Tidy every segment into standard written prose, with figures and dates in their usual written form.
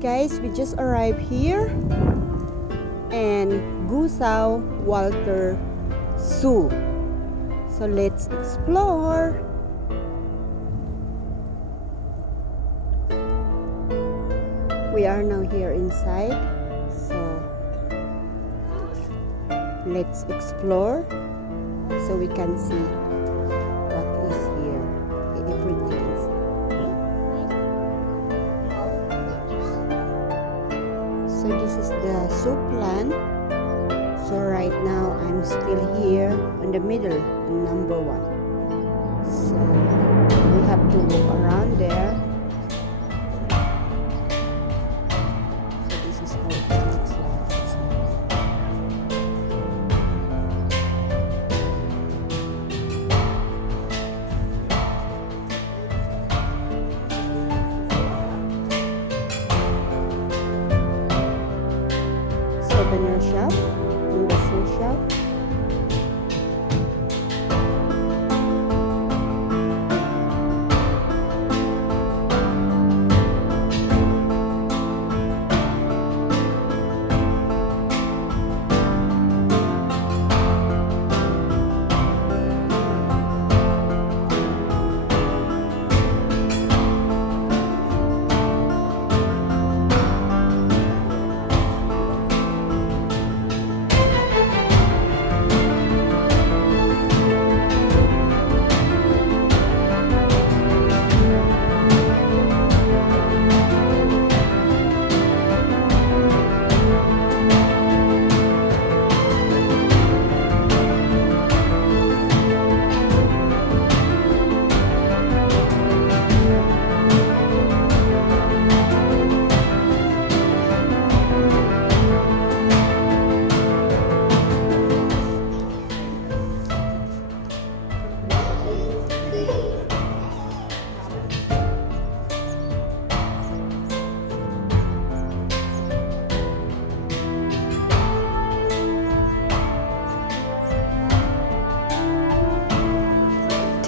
Guys, we just arrived here and Gossau Walter Zoo. So let's explore. We are now here inside. So let's explore so we can see what is here. Everything is So this is the soup plant. So right now I'm still here in the middle, in number 1. So we have to walk around there. So this is how it looks like. Souvenir shop, industrial shop.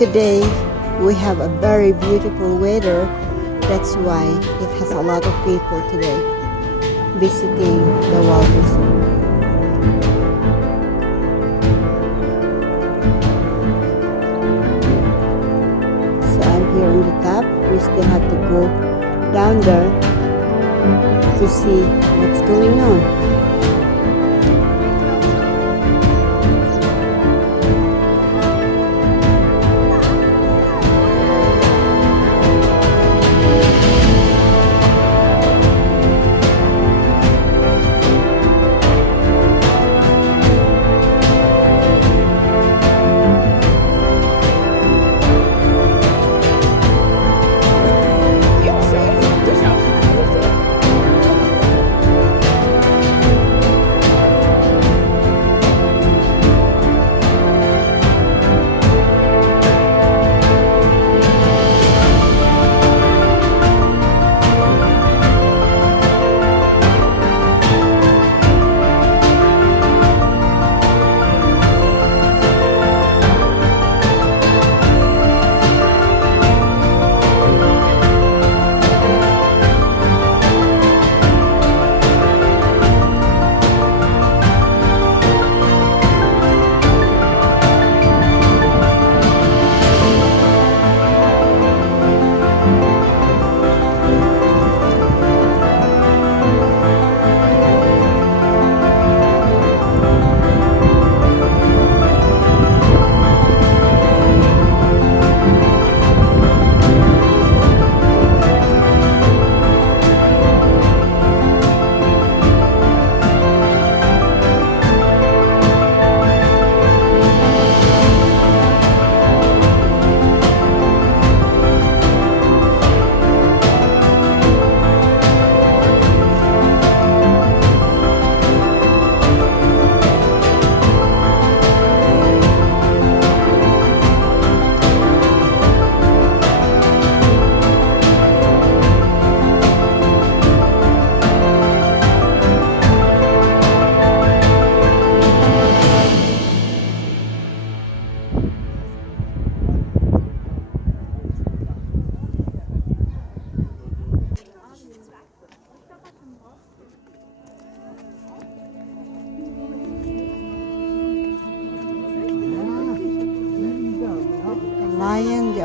Today we have a very beautiful weather. That's why it has a lot of people today visiting the Walter Zoo. So I'm here on the top. We still have to go down there to see what's going on.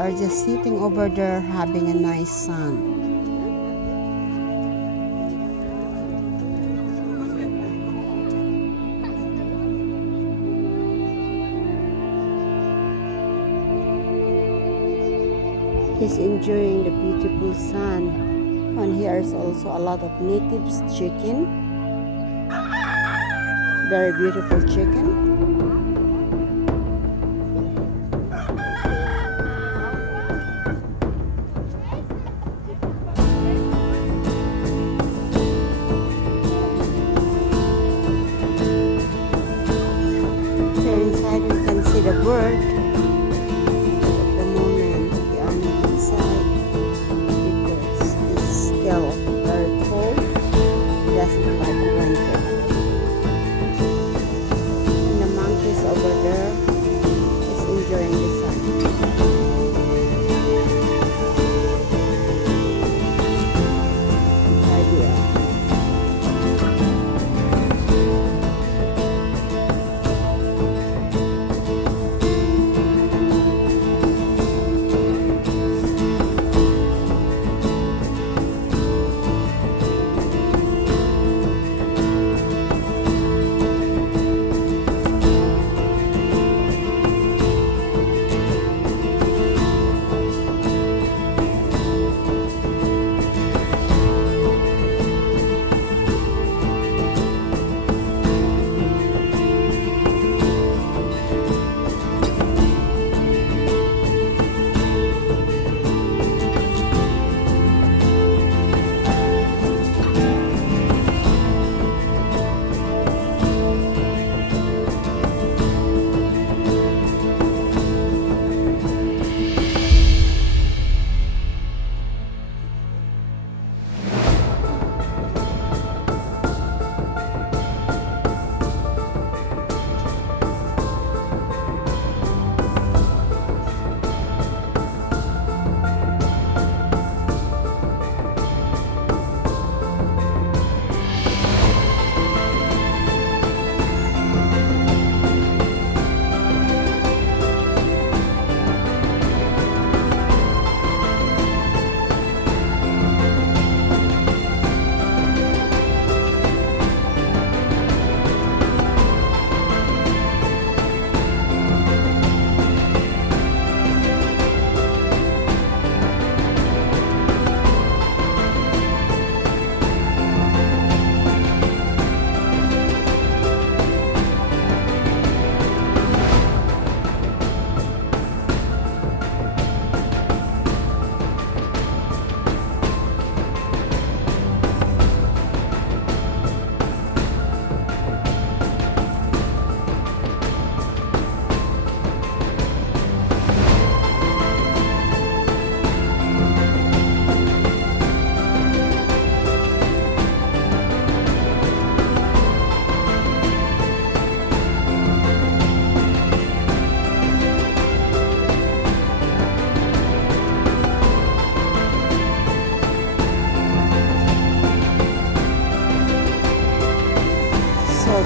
are just sitting over there having a nice sun. He's enjoying the beautiful sun. And here is also a lot of natives chicken. Very beautiful chicken. Here inside we can see the bird.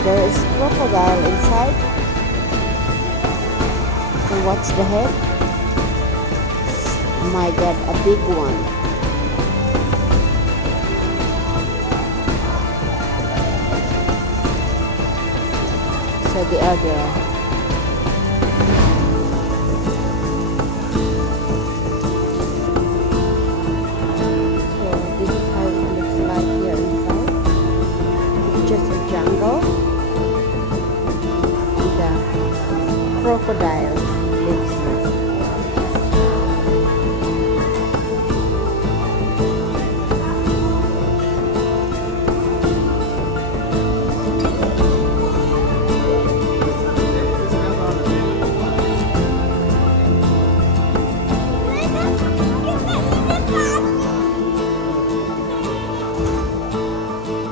There is crocodile inside. And what's the head? Oh my god, a big one. So the other. So this is how it looks like here inside. It's just a jungle. Crocodile lives here.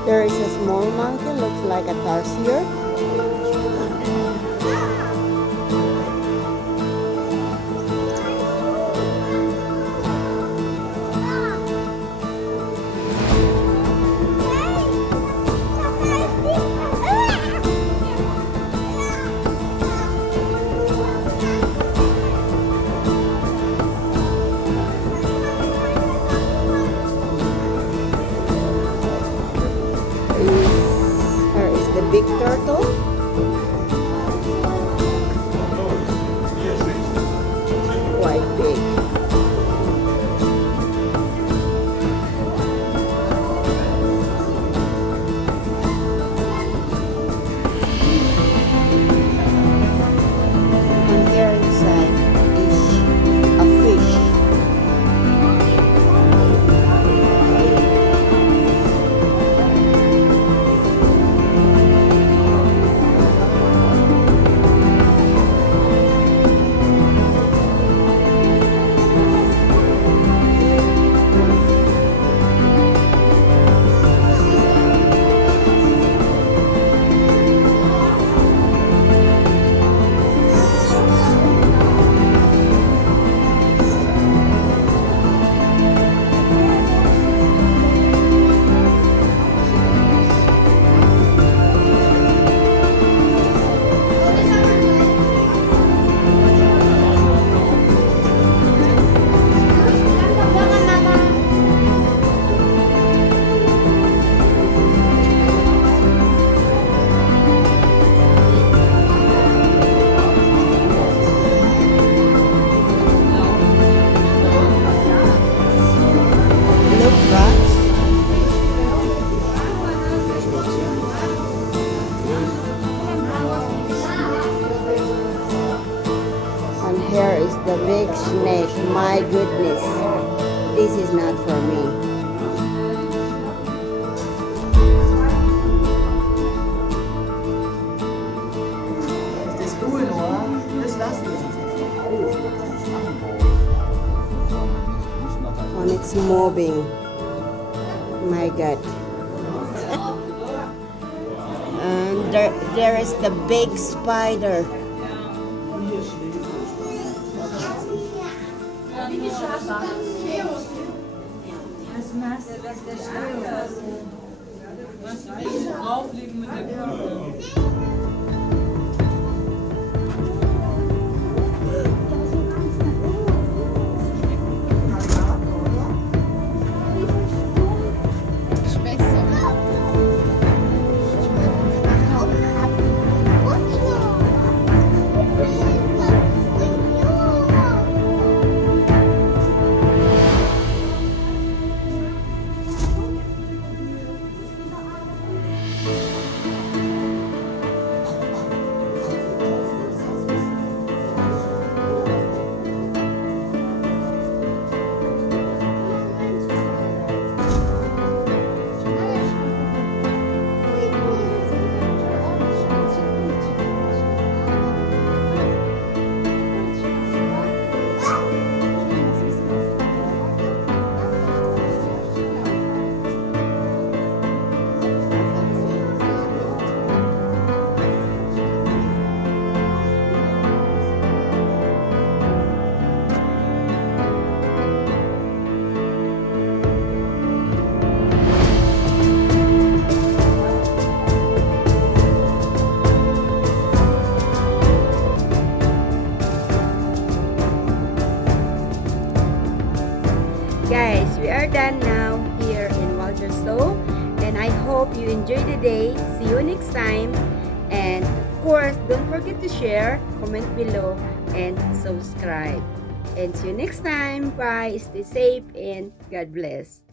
There is a small monkey, looks like a tarsier. this is not for me. And it's moving. My God. And there is the big spider. Guys, we are done now here in Gossau, and I hope you enjoy the day. See you next time, and of course don't forget to share, comment below, and subscribe. And see you next time. Bye, stay safe, and God bless.